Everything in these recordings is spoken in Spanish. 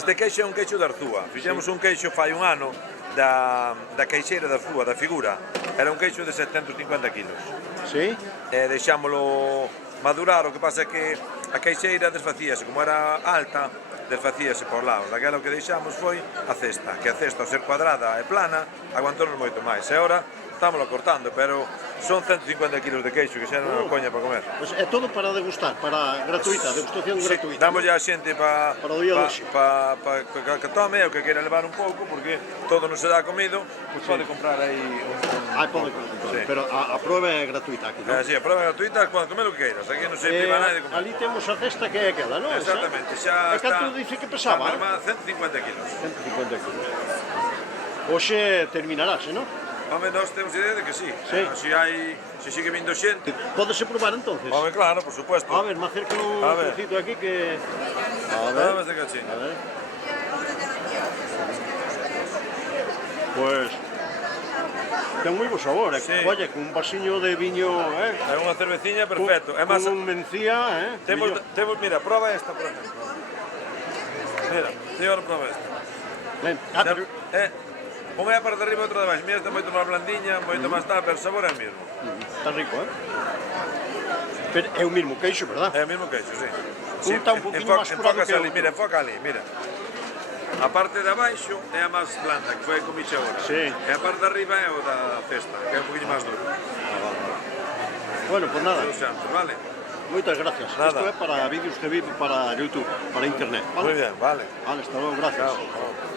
Este queixo é un queixo de Arzúa. Fixemos un queixo fai un ano da queixeira de Arzúa, da Figura. Era un queixo de 750 kilos. Sí? Deixámolo madurar, o que pasa é que a queixeira desfacíase, como era alta, desfacíase por lados. Daquela o que deixamos foi a cesta, que a cesta, ao ser cuadrada e plana, aguantou-nos moito máis. E agora estámoslo cortando, pero son 150 kilos de queixo, que xa non é coña para comer. Pues é todo para degustar, para gratuita, degustación gratuita. Damos ya a xente para o día de hoxe. que tome, o que queira levar un pouco, porque todo non se dá comido, pues pode comprar aí pode comprar, pero a prueba é gratuita aquí, non? Sí, a prueba é gratuita, pode comer o que queiras, aquí non se priva nada de comer. Ali temos a cesta que é aquela, non? Exactamente, xa está. E canto dice que pesaba? 150 kilos. 150 kilos. Hoxe terminarase, non? Home, nós temos idea de que sí. Se sigue vindo xente. Pódese probar entonces? Home, claro, por supuesto. A ver, me acerco un trocito aquí que... A ver. Vamos de cachín. A ver. Pues... ten moi bo sabor, oye, con un vasiño de viño, É unha cerveciña perfecto. Con un mencía, Mira, proba esta, por exemplo. Mira, ti agora proba esta. Ben, unha é a parte de arriba e outra de baixo. Mira, esta moito máis blandiña, moito máis tal, pero o sabor é o mesmo. Está rico, Pero é o mesmo queixo, verdad? É o mesmo queixo, sí. Está un poquinho máis curado que outro. Mira, enfoca ali, mira. A parte de abaixo é a máis blanda, que foi a comiche agora. Sí. E a parte de arriba é o da cesta, que é un poquinho máis duro. Bueno, pues nada. Vale. Moitas gracias. Nada. Isto é para vídeos que vi para YouTube, para internet. ¿Vale? Muy bien, vale. Vale, hasta luego, gracias. Chao.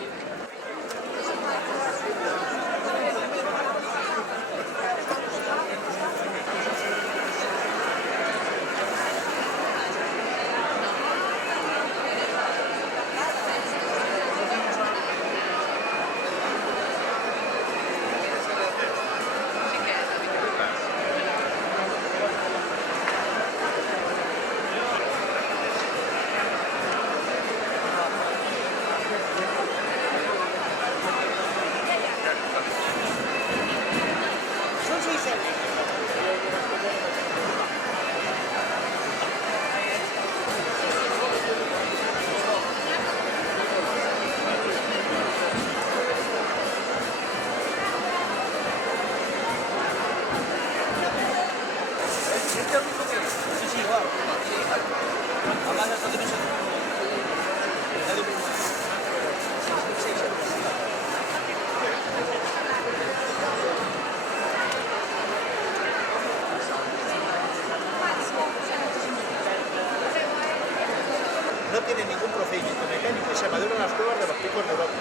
No tiene ningún procedimiento mecánico y se maduran las cuevas de los picos de Europa.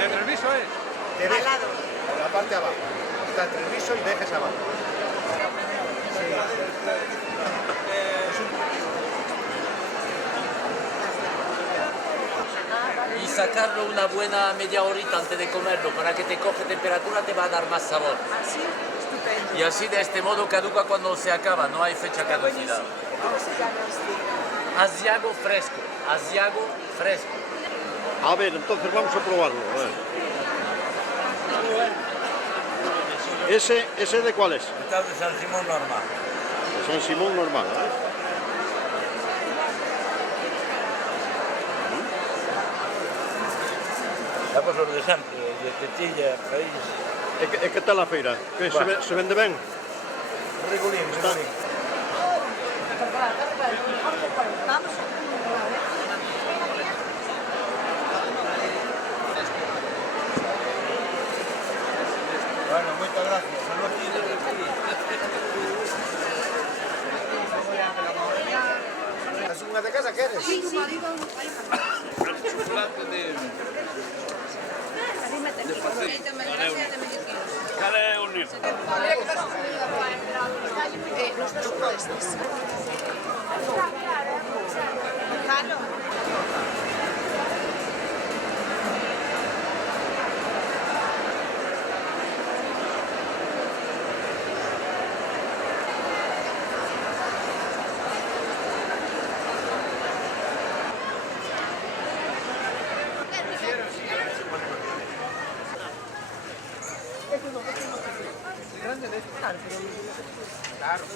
¿De Treviso es? Al lado. Por la parte de abajo. Está entre el viso y dejes abajo. Y sacarlo una buena media horita antes de comerlo para que te coge temperatura te va a dar más sabor. Así, estupendo. Y así de este modo caduca cuando se acaba, no hay fecha caducidad. ¿Cómo se llama este? Asiago fresco, asiago fresco. A ver, entonces vamos a probarlo. ¿Ese de cuál es? Está de San Simón normal. De San Simón normal, Ya pues los de siempre, de tetilla, raíz. E que tal a feira? Se vende ben? Regulín, regulín. Vamos. Bueno, muchas gracias. ¿Es una de casa que eres? Sí, sí. Chocolate de... Cada es un libro. los dos puestos. Claro. Claro.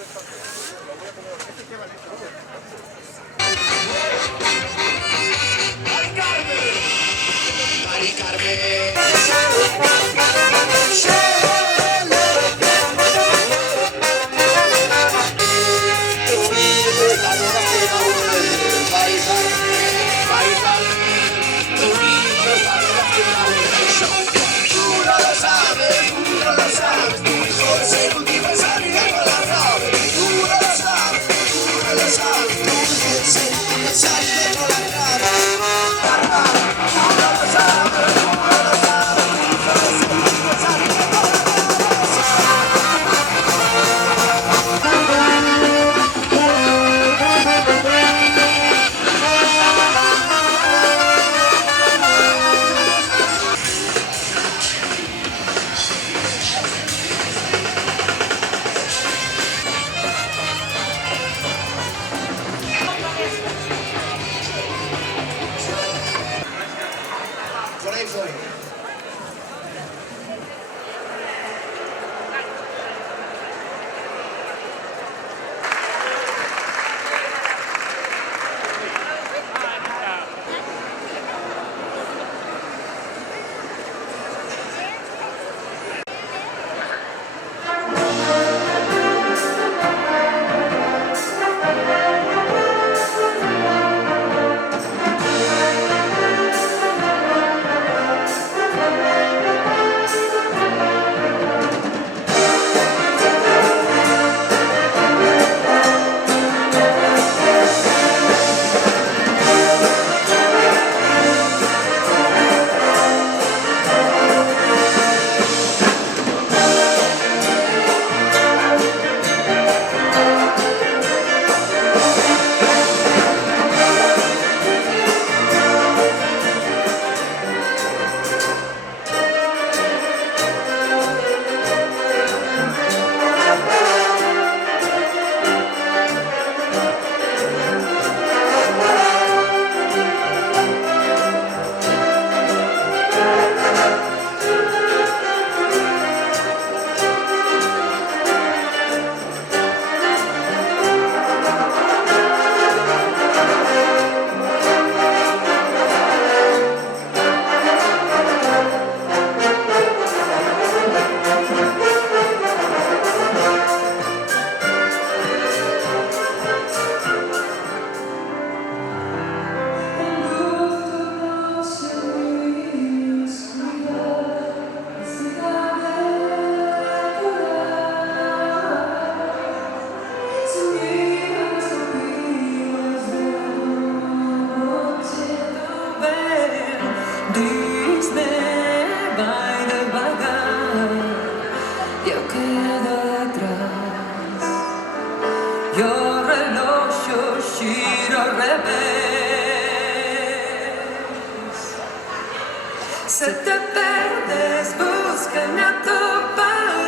Se te perdes, busca y no toparás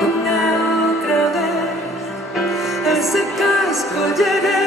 una otra vez ese casco llegué.